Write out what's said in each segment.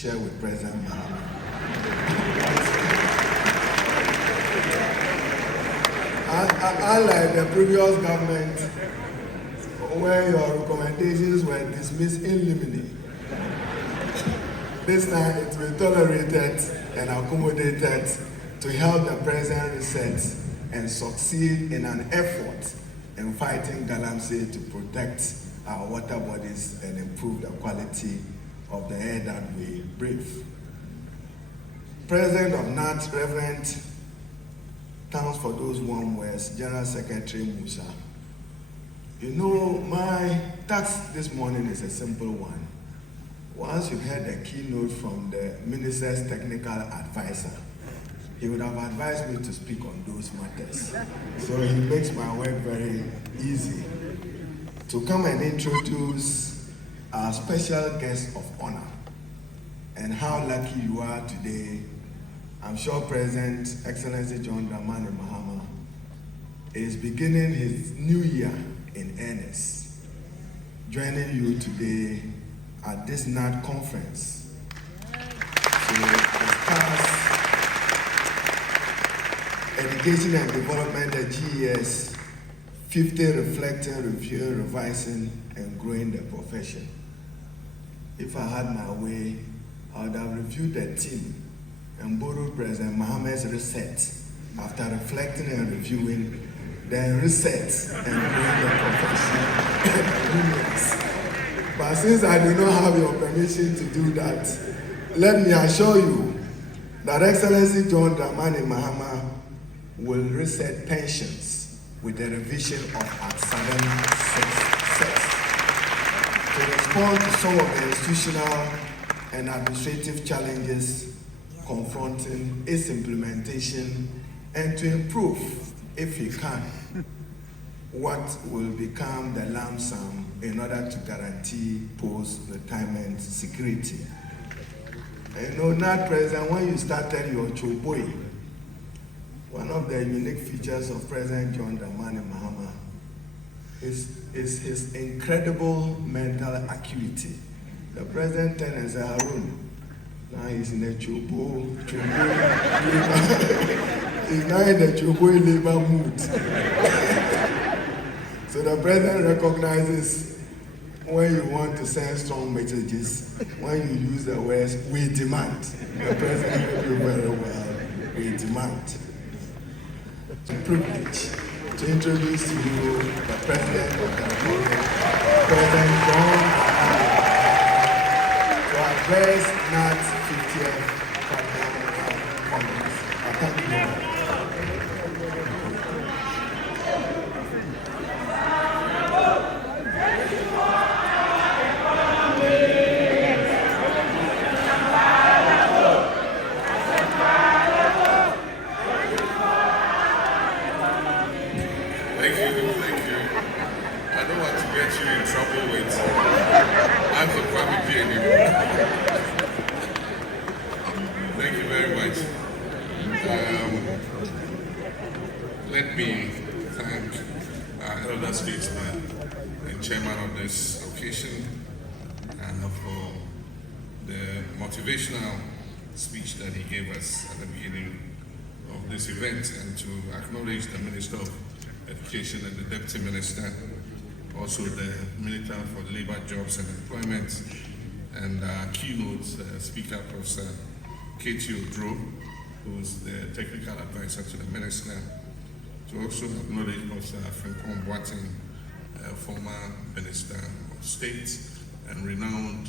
share with President Mahama. Unlike the previous government, where your recommendations were dismissed in limine, this time it will be tolerated and accommodated to help the President reset and succeed in an effort in fighting galamsey to protect our water bodies and improve the quality of the air that we breathe. President of NAT, Reverend, thanks for those warm words, General Secretary Musa. You know, my task this morning is a simple one. Once you've heard the keynote from the Minister's technical advisor, he would have advised me to speak on those matters. So he makes my work very easy. To come and introduce our special guest of honor and how lucky you are today. I'm sure President Excellency John Dramani Mahama is beginning his new year in earnest, joining you today at this NAT conference to discuss Education and Development, the GES 50 reflecting, reviewing, revising, and growing the profession. If I had my way, I would have reviewed the team and borrowed President Mahama's reset after reflecting and reviewing, then reset and growing the profession. But since I do not have your permission to do that, let me assure you that Excellency John Dramani Mahama will reset pensions with the revision of Act 766 to respond to some of the institutional and administrative challenges confronting its implementation and to improve, if he can, what will become the lump sum in order to guarantee post-retirement security. And you know, now, President, when you started your Choboi, one of the unique features of President John Dramani Mahama is his incredible mental acuity. The President turned and said, Harun, now he's in a Choboi he's now in the Choboi labor mood. So the President recognizes when you want to send strong messages, when you use the words, we demand. The President knows you very well, we demand. It's a privilege to introduce to you the President of the Republic, President John Mahama, to address NAT's 50th Congress. I thank you all. Let me thank our elder statesman and chairman of this occasion for the motivational speech that he gave us at the beginning of this event, and to acknowledge the Minister of Education and the Deputy Minister, also the Minister for Labor, Jobs and Employment, and our keynote speaker, Professor Katie Odro, who's the technical advisor to the Minister, to also acknowledge Professor Franklin Boateng, former Minister of State and renowned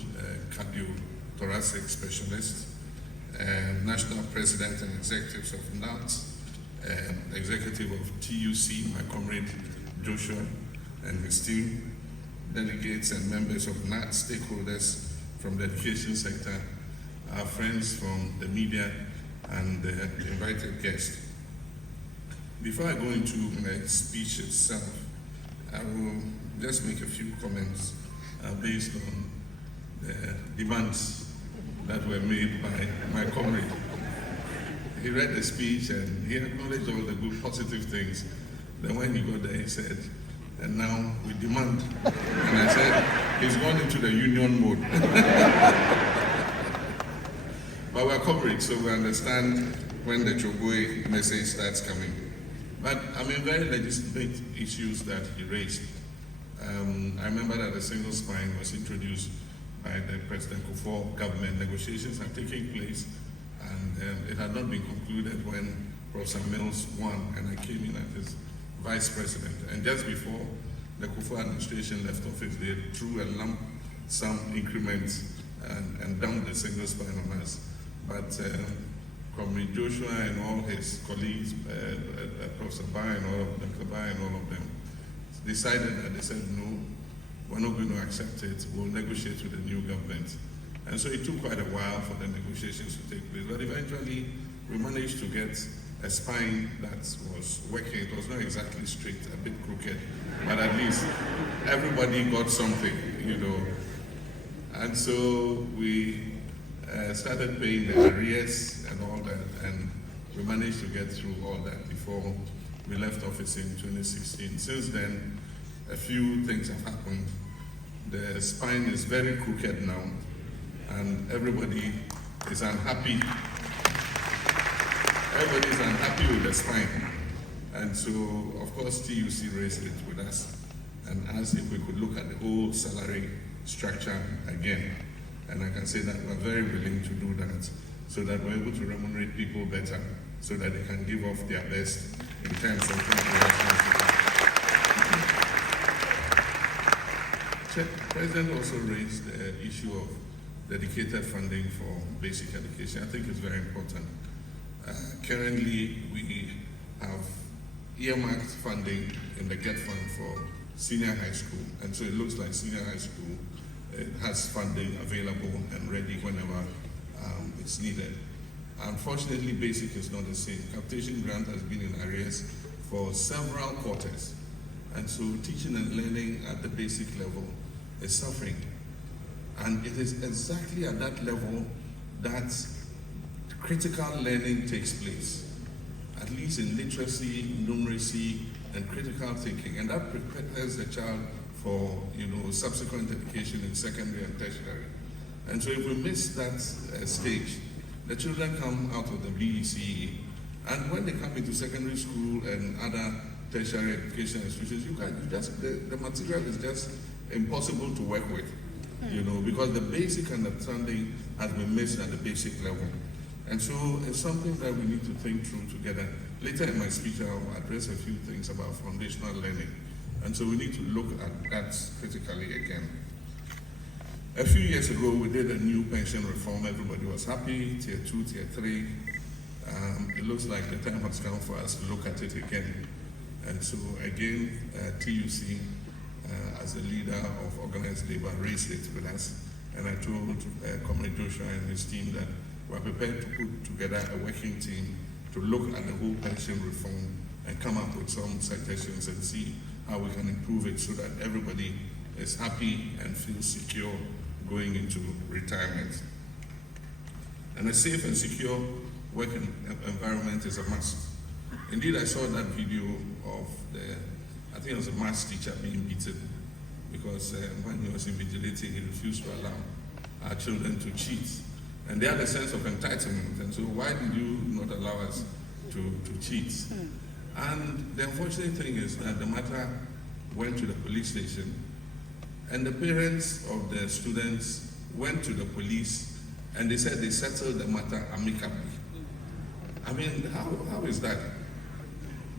cardiothoracic specialist, National President and Executives of NAT, Executive of TUC, my comrade Joshua and his team, delegates and members of NAT, stakeholders from the education sector, our friends from the media, and the invited guests. Before I go into my speech itself, I will just make a few comments based on the demands that were made by my comrade. He read the speech and he acknowledged all the good, positive things. Then when he got there, he said, and now we demand. And I said, he's gone into the union mode. But we're coverage, so we understand when the Chogwe message starts coming. But I mean, very legitimate issues that he raised. I remember that the single spine was introduced by the President Kufuor government. Negotiations had taken place, and it had not been concluded when Professor Mills won, and I came in as vice president. And just before the Kufuor administration left office, they threw a lump sum increment and dumped the single spine on us. But Comrade Joshua and all his colleagues, Professor Bai and all of Dr. Bai and all of them, decided that they said, no, we're not going to accept it, we'll negotiate with the new government. And so it took quite a while for the negotiations to take place, but eventually we managed to get a spine that was working. It was not exactly straight, a bit crooked, but at least everybody got something, you know. And so we started paying the arrears and all that, and we managed to get through all that before we left office in 2016. Since then, a few things have happened. The spine is very crooked now, and everybody is unhappy. Everybody is unhappy with the spine. And so, of course, TUC raised it with us and asked if we could look at the whole salary structure again. And I can say that we're very willing to do that so that we're able to remunerate people better so that they can give off their best in terms of the President also raised the issue of dedicated funding for basic education. I think it's very important. Currently, we have earmarked funding in the GET fund for senior high school, and so it looks like senior high school has funding available and ready whenever it's needed. Unfortunately, basic is not the same. Capitation grant has been in arrears for several quarters, and so teaching and learning at the basic level is suffering. And it is exactly at that level that critical learning takes place, at least in literacy, numeracy, and critical thinking, and that prepares the child for subsequent education in secondary and tertiary. And so if we miss that stage, the children come out of the BECE, and when they come into secondary school and other tertiary education institutions, the material is just impossible to work with, because the basic understanding has been missed at the basic level. And so it's something that we need to think through together. Later in my speech, I'll address a few things about foundational learning. And so we need to look at that critically again. A few years ago, we did a new pension reform. Everybody was happy, tier 2, tier 3. It looks like the time has come for us to look at it again. And so again, TUC, as the leader of organized labor, raised it with us. And I told Comrade Joshua and his team that we're prepared to put together a working team to look at the whole pension reform and come up with some suggestions and see how we can improve it so that everybody is happy and feels secure going into retirement. And a safe and secure working environment is a must. Indeed, I saw that video of I think it was a maths teacher being beaten because when he was invigilating, he refused to allow our children to cheat. And they had a sense of entitlement, and so why did you not allow us to cheat? And the unfortunate thing is that the matter went to the police station, and the parents of the students went to the police, and they said they settled the matter amicably. I mean, how is that?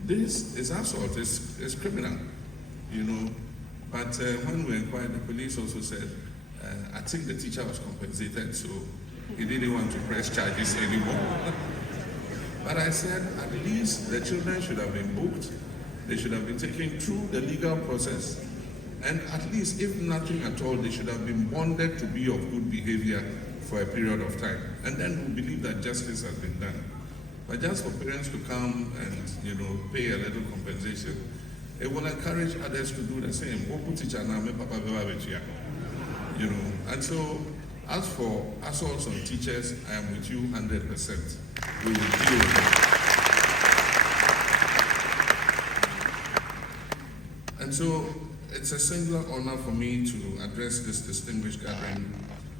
This is assault, it's criminal, But when we inquired, the police also said, I think the teacher was compensated, so he didn't want to press charges anymore. But I said, at least the children should have been booked, they should have been taken through the legal process, and at least, if nothing at all, they should have been bonded to be of good behavior for a period of time. And then we believe that justice has been done. But just for parents to come and, pay a little compensation, it will encourage others to do the same. And so, as for assaults on teachers, I am with you 100%. We will deal with it. And so, it's a singular honor for me to address this distinguished gathering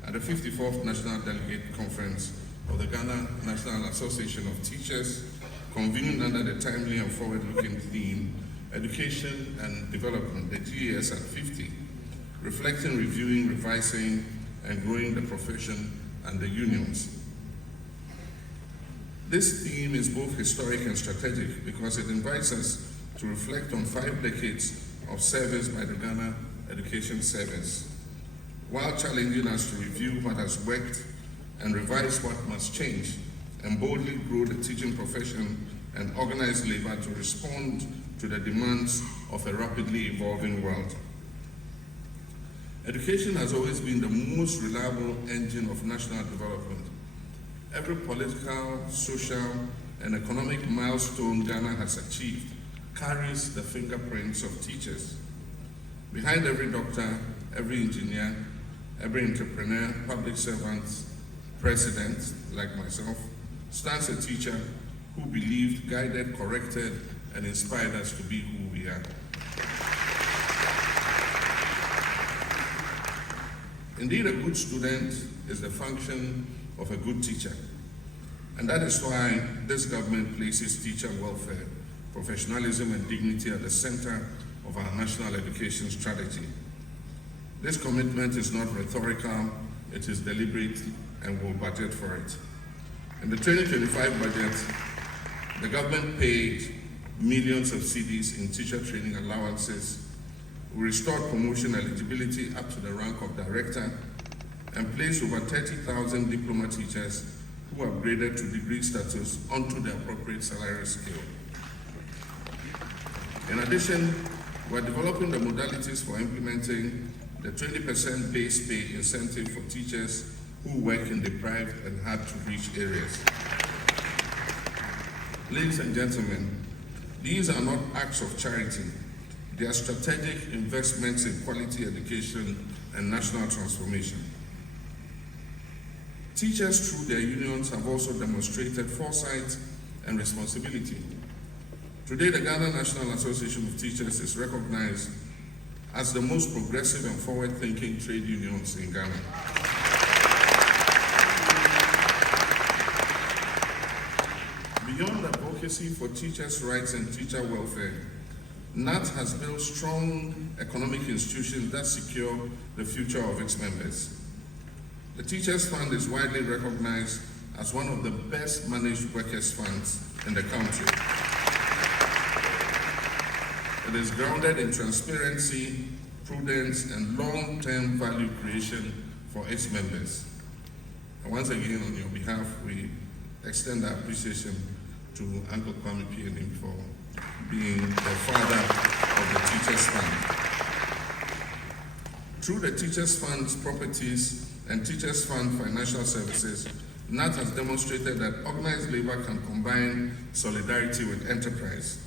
at the 54th National Delegate Conference of the Ghana National Association of Teachers, convened under the timely and forward-looking theme, Education and Development, the GES at 50, reflecting, reviewing, revising, and growing the profession and the unions. This theme is both historic and strategic because it invites us to reflect on 5 decades of service by the Ghana Education Service, while challenging us to review what has worked and revise what must change, and boldly grow the teaching profession and organize labor to respond to the demands of a rapidly evolving world. Education has always been the most reliable engine of national development. Every political, social, and economic milestone Ghana has achieved carries the fingerprints of teachers. Behind every doctor, every engineer, every entrepreneur, public servant, president, like myself, stands a teacher who believed, guided, corrected, and inspired us to be who we are. Indeed, a good student is the function of a good teacher. And that is why this government places teacher welfare, professionalism, and dignity at the center of our national education strategy. This commitment is not rhetorical, it is deliberate, and will budget for it. In the 2025 budget, the government paid millions of cedis in teacher training allowances. We restored promotion eligibility up to the rank of director and placed over 30,000 diploma teachers who upgraded to degree status onto the appropriate salary scale. In addition, we're developing the modalities for implementing the 20% base pay incentive for teachers who work in deprived and hard-to-reach areas. Ladies and gentlemen, these are not acts of charity. They are strategic investments in quality education and national transformation. Teachers, through their unions, have also demonstrated foresight and responsibility. Today, the Ghana National Association of Teachers is recognized as the most progressive and forward-thinking trade unions in Ghana. Beyond advocacy for teachers' rights and teacher welfare, NAT has built strong economic institutions that secure the future of its members. The Teachers Fund is widely recognized as one of the best managed workers' funds in the country. It is grounded in transparency, prudence, and long-term value creation for its members. And once again, on your behalf, we extend our appreciation to Uncle Kwame Pianim for being the father of the Teachers Fund. Through the Teachers Fund's properties and Teachers Fund financial services, NAT has demonstrated that organized labor can combine solidarity with enterprise.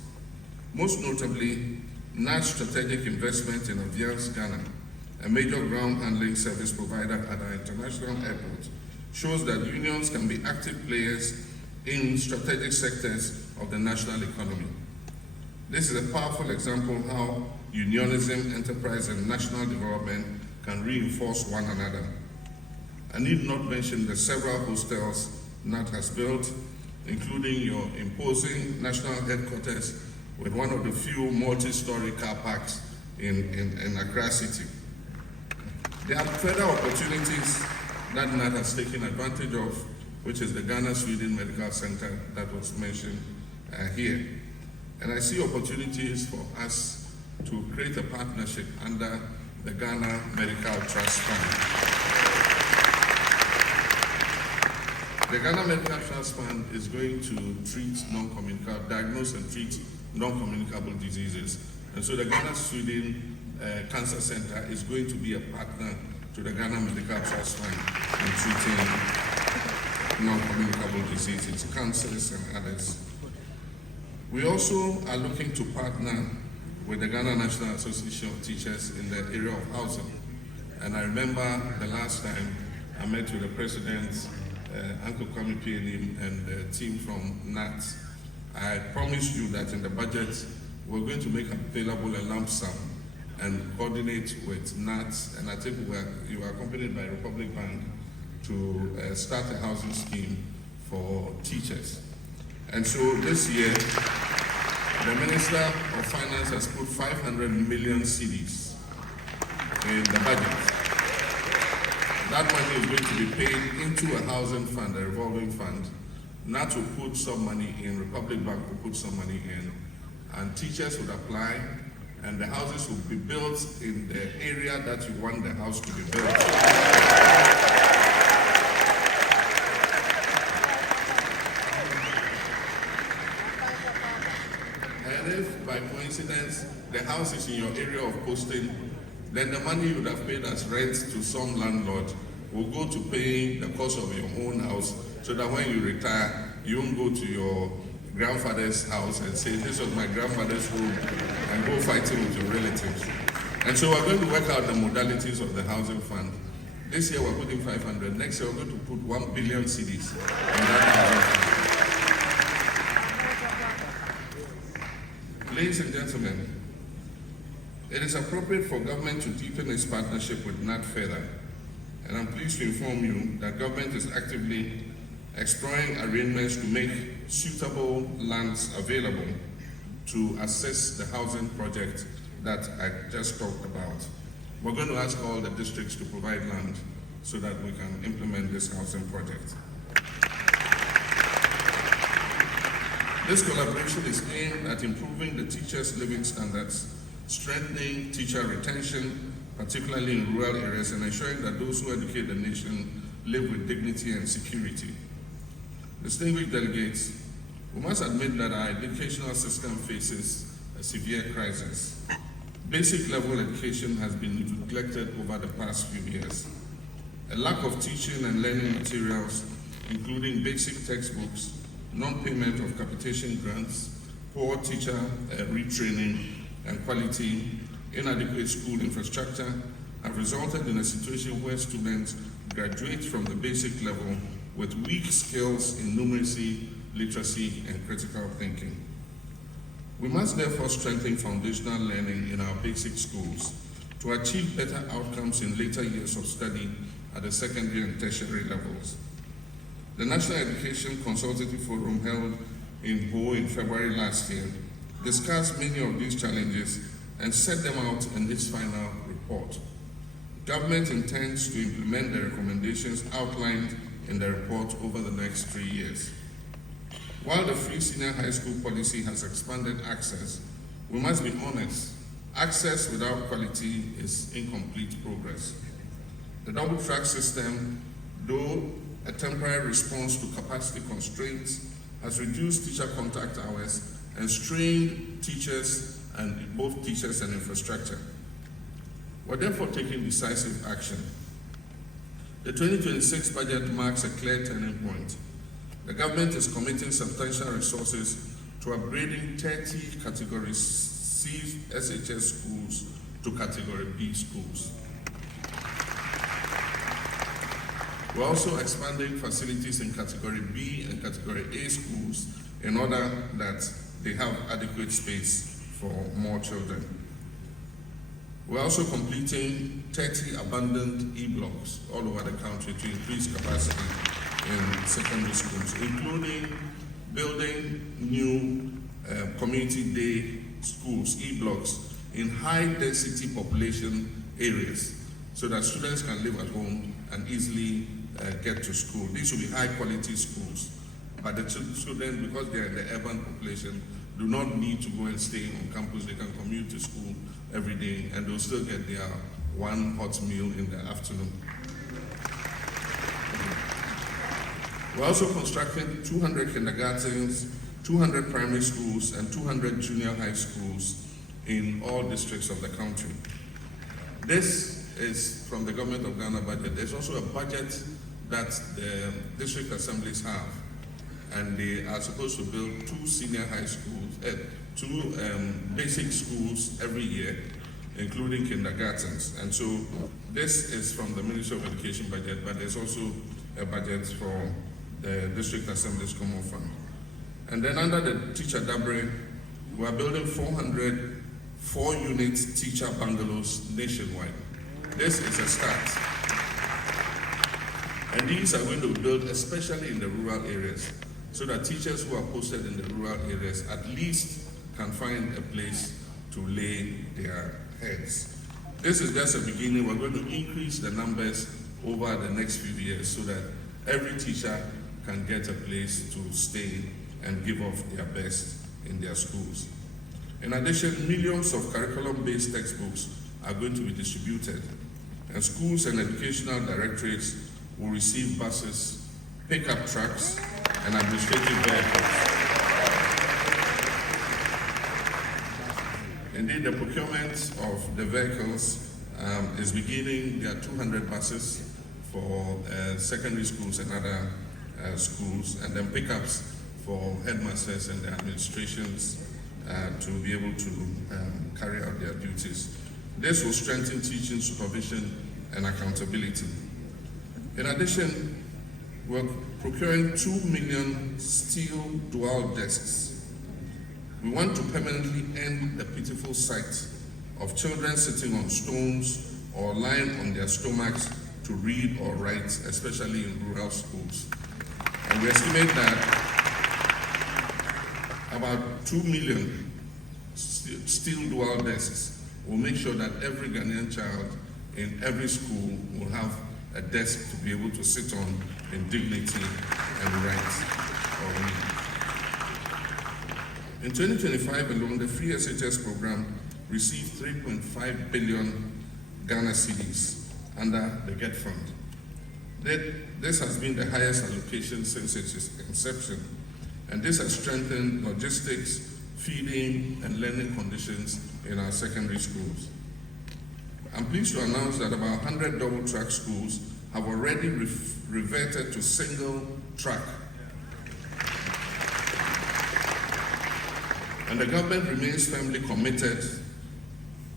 Most notably, NAT's strategic investment in Aviance Ghana, a major ground handling service provider at our international airport, shows that unions can be active players in strategic sectors of the national economy. This is a powerful example of how unionism, enterprise, and national development can reinforce one another. I need not mention the several hostels NAT has built, including your imposing national headquarters with one of the few multi-story car parks in Accra City. There are further opportunities that NAT has taken advantage of, which is the Ghana-Sweden Medical Center that was mentioned here. And I see opportunities for us to create a partnership under the Ghana Medical Trust Fund. The Ghana Medical Trust Fund is going to diagnose and treat non-communicable diseases. And so the Ghana-Sweden Cancer Center is going to be a partner to the Ghana Medical Trust Fund in treating non-communicable diseases, cancers and others. We also are looking to partner with the Ghana National Association of Teachers in the area of housing. And I remember the last time I met with the president, Uncle Kwame Pianim, and the team from NAT. I promised you that in the budget, we're going to make available a lump sum and coordinate with NAT, and I think you are accompanied by Republic Bank to start a housing scheme for teachers. And so this year, the Minister of Finance has put 500 million cedis in the budget. That money is going to be paid into a housing fund, a revolving fund. Not to put some money in, Republic Bank will put some money in, and teachers would apply, and the houses will be built in the area that you want the house to be built. And if by coincidence the house is in your area of posting, then the money you would have paid as rent to some landlord will go to paying the cost of your own house, so that when you retire, you won't go to your grandfather's house and say, this was my grandfather's home, and go fighting with your relatives. And so we're going to work out the modalities of the housing fund. This year we're putting 500. Next year we're going to put 1 billion cedis in that housing fund. Ladies and gentlemen, it is appropriate for government to deepen its partnership with NADFEDA, and I'm pleased to inform you that government is actively exploring arrangements to make suitable lands available to assist the housing project that I just talked about. We're going to ask all the districts to provide land so that we can implement this housing project. This collaboration is aimed at improving the teachers' living standards, strengthening teacher retention, particularly in rural areas, and ensuring that those who educate the nation live with dignity and security. Distinguished delegates, we must admit that our educational system faces a severe crisis. Basic level education has been neglected over the past few years. A lack of teaching and learning materials, including basic textbooks, non-payment of capitation grants, poor teacher retraining and quality, inadequate school infrastructure have resulted in a situation where students graduate from the basic level with weak skills in numeracy, literacy, and critical thinking. We must therefore strengthen foundational learning in our basic schools to achieve better outcomes in later years of study at the secondary and tertiary levels. The National Education Consultative Forum held in Bo in February last year discussed many of these challenges and set them out in its final report. Government intends to implement the recommendations outlined in the report over the next 3 years. While the free senior high school policy has expanded access, we must be honest, access without quality is incomplete progress. The double track system, though a temporary response to capacity constraints, has reduced teacher contact hours and strained teachers and both teachers and infrastructure. We're therefore taking decisive action. The 2026 budget marks a clear turning point. The government is committing substantial resources to upgrading 30 Category C SHS schools to Category B schools. We're also expanding facilities in Category B and Category A schools in order that they have adequate space for more children. We're also completing 30 abandoned E-blocks all over the country to increase capacity in secondary schools, including building new community day schools, E-blocks, in high-density population areas so that students can live at home and easily get to school. These will be high-quality schools, but the students, because they are in the urban population, do not need to go and stay on campus. They can commute to school every day and they'll still get their one hot meal in the afternoon. We're also constructing 200 kindergartens, 200 primary schools, and 200 junior high schools in all districts of the country. This is from the government of Ghana budget. There's also a budget that the district assemblies have, and they are supposed to build 2 senior high schools, 2 basic schools every year, including kindergartens. And so this is from the Ministry of Education budget, but there's also a budget for the District Assembly's Common Fund. And then under the Teacher Dabre, we are building 400 4-unit teacher bungalows nationwide. This is a start. And these are going to be built especially in the rural areas, so that teachers who are posted in the rural areas at least can find a place to lay their heads. This is just a beginning. We're going to increase the numbers over the next few years so that every teacher can get a place to stay and give off their best in their schools. In addition, millions of curriculum-based textbooks are going to be distributed, and schools and educational directorates will receive buses, pickup trucks, and administrative vehicles. Indeed, the procurement of the vehicles is beginning. There are 200 buses for secondary schools and other schools, and then pickups for headmasters and the administrations to be able to carry out their duties. This will strengthen teaching supervision and accountability. In addition, we're procuring 2 million steel dual desks. We want to permanently end the pitiful sight of children sitting on stones or lying on their stomachs to read or write, especially in rural schools. And we estimate that about 2 million steel dual desks will make sure that every Ghanaian child in every school will have a desk to be able to sit on in dignity and write or read. In 2025 alone, the Free SHS program received 3.5 billion Ghana cedis under the GET Fund. This has been the highest allocation since its inception, and this has strengthened logistics, feeding, and learning conditions in our secondary schools. I'm pleased to announce that about 100 double-track schools have already reverted to single-track. And the government remains firmly committed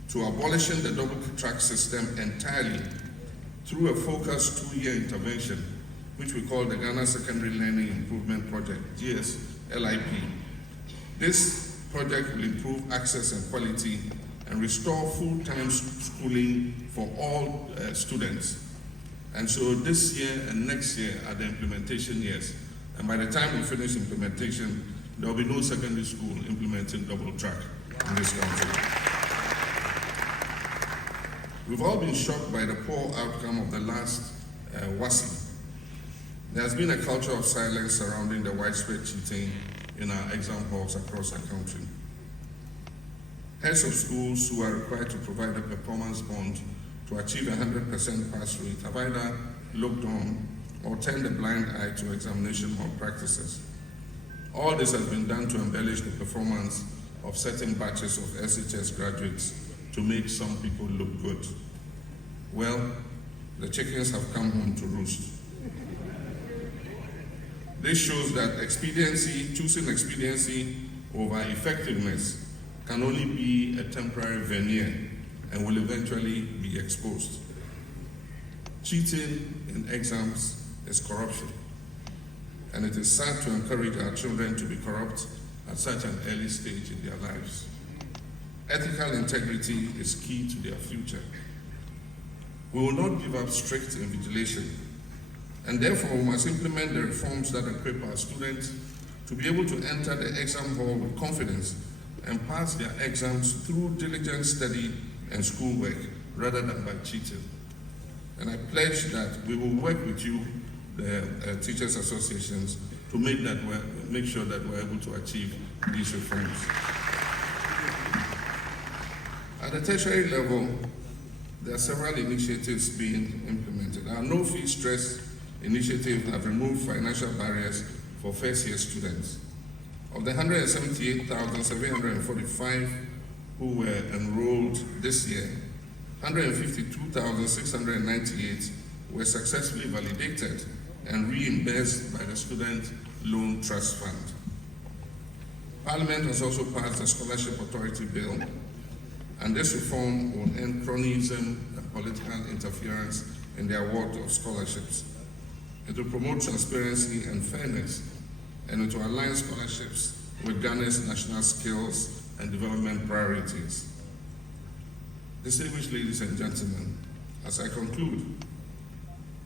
to abolishing the double-track system entirely through a focused 2-year intervention, which we call the Ghana Secondary Learning Improvement Project, GSLIP. This project will improve access and quality and restore full-time schooling for all students. And so this year and next year are the implementation years. And by the time we finish implementation, there will be no secondary school implementing double track in this country. We've all been shocked by the poor outcome of the last WASSCE. There has been a culture of silence surrounding the widespread cheating in our exam halls across the country. Heads of schools who are required to provide a performance bond to achieve a 100% pass rate have either looked on or turned a blind eye to examination malpractices. All this has been done to embellish the performance of certain batches of SHS graduates to make some people look good. Well, the chickens have come home to roost. This shows that choosing expediency over effectiveness can only be a temporary veneer and will eventually be exposed. Cheating in exams is corruption, and it is sad to encourage our children to be corrupt at such an early stage in their lives. Ethical integrity is key to their future. We will not give up strict invigilation, and therefore we must implement the reforms that equip our students to be able to enter the exam hall with confidence and pass their exams through diligent study and schoolwork rather than by cheating. And I pledge that we will work with you, the teachers' associations, to make sure that we're able to achieve these reforms. At the tertiary level, there are several initiatives being implemented. Our No Fee Stress initiative have removed financial barriers for first-year students. Of the 178,745 who were enrolled this year, 152,698 were successfully validated and reimbursed by the Student Loan Trust Fund. Parliament has also passed the Scholarship Authority Bill, and this reform will end cronyism and political interference in the award of scholarships. It will promote transparency and fairness, and it will align scholarships with Ghana's national skills and development priorities. Distinguished ladies and gentlemen, as I conclude,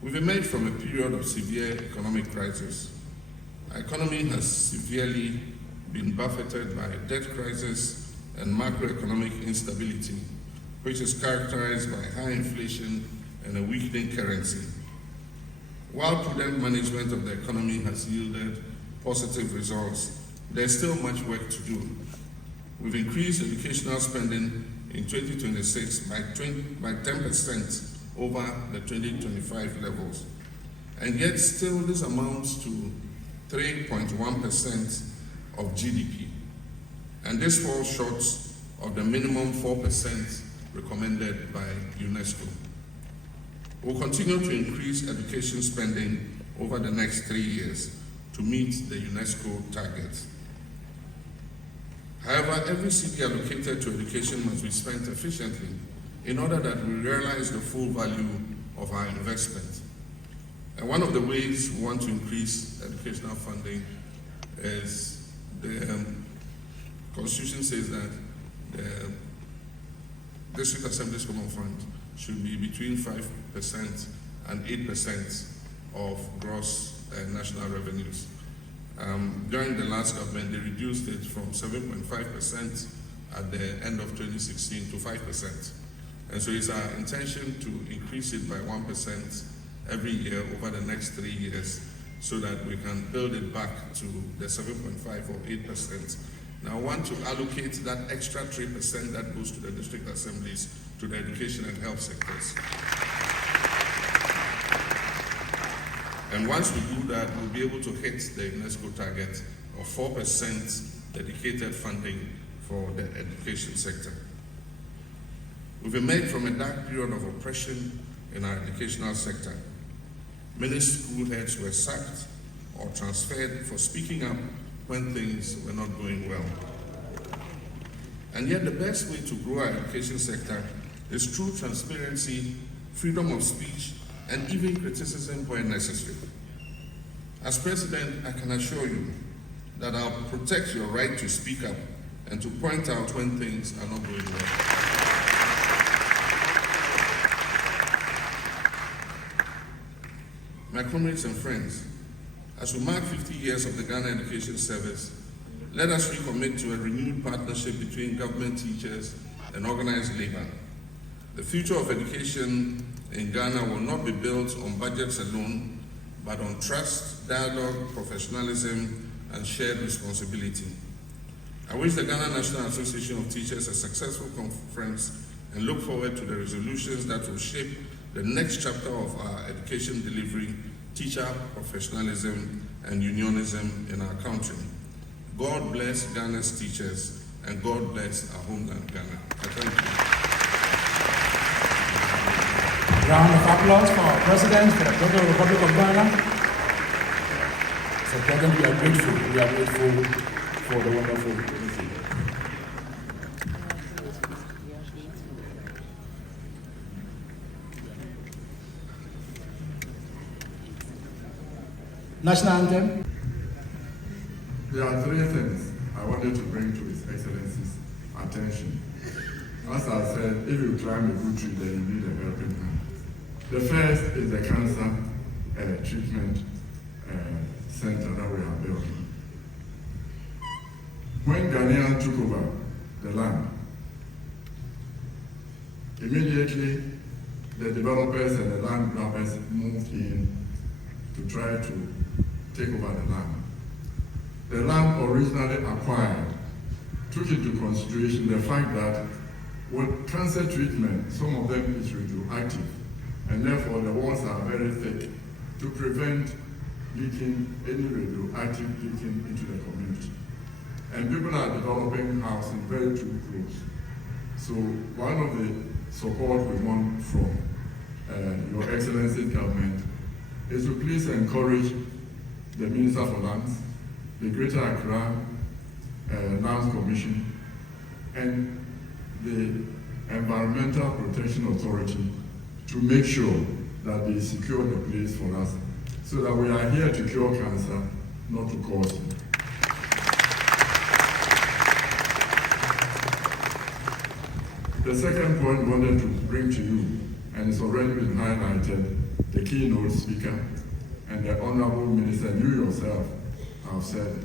We've emerged from a period of severe economic crisis. Our economy has severely been buffeted by a debt crisis and macroeconomic instability, which is characterized by high inflation and a weakening currency. While prudent management of the economy has yielded positive results, there's still much work to do. We've increased educational spending in 2026 by 10% over the 2025 levels. And yet still this amounts to 3.1% of GDP. And this falls short of the minimum 4% recommended by UNESCO. We'll continue to increase education spending over the next 3 years to meet the UNESCO targets. However, every cedi allocated to education must be spent efficiently in order that we realize the full value of our investment. And one of the ways we want to increase educational funding is the Constitution says that the District Assembly's Common Fund should be between 5% and 8% of gross national revenues. During the last government, they reduced it from 7.5% at the end of 2016 to 5%. And so it's our intention to increase it by 1% every year over the next 3 years so that we can build it back to the 7.5 or 8%. Now I want to allocate that extra 3% that goes to the district assemblies to the education and health sectors. And once we do that, we'll be able to hit the UNESCO target of 4% dedicated funding for the education sector. We've emerged from a dark period of oppression in our educational sector. Many school heads were sacked or transferred for speaking up when things were not going well. And yet the best way to grow our education sector is through transparency, freedom of speech, and even criticism where necessary. As president, I can assure you that I'll protect your right to speak up and to point out when things are not going well. My comrades and friends, as we mark 50 years of the Ghana Education Service, let us recommit to a renewed partnership between government, teachers, and organized labor. The future of education in Ghana will not be built on budgets alone, but on trust, dialogue, professionalism, and shared responsibility. I wish the Ghana National Association of Teachers a successful conference and look forward to the resolutions that will shape the next chapter of our education delivery, teacher professionalism, and unionism in our country. God bless Ghana's teachers, and God bless our homeland, Ghana. I thank you. Round of applause for our President, for the President of the Republic of Ghana. So, President, we are grateful for the wonderful meeting. National anthem. There are three things I wanted to bring to His Excellency's attention. As I said, if you climb a good tree, then you need a helping hand. The first is the cancer treatment center that we are building. When Ghanaians took over the land, immediately the developers and the land grabbers moved in to try to take over the land. The land originally acquired took into consideration the fact that with cancer treatment, some of them is radioactive, and therefore the walls are very thick to prevent leaking, any radioactive leaking into the community. And people are developing housing very too close. So one of the support we want from Your Excellency's government is to please encourage the Minister for Lands, the Greater Accra Lands Commission, and the Environmental Protection Authority to make sure that they secure the place for us so that we are here to cure cancer, not to cause it. The second point we wanted to bring to you, and it's already been highlighted, the keynote speaker, and the Honorable Minister, and you yourself have said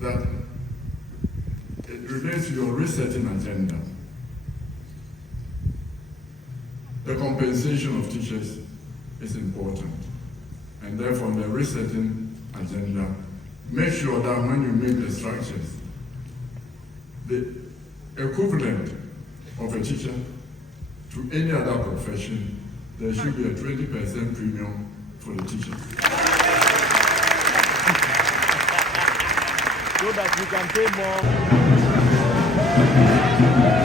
that it relates to your resetting agenda. The compensation of teachers is important, and therefore the resetting agenda, make sure that when you make the structures, the equivalent of a teacher to any other profession, there should be a 20% premium for the teachers. So that you can pay more.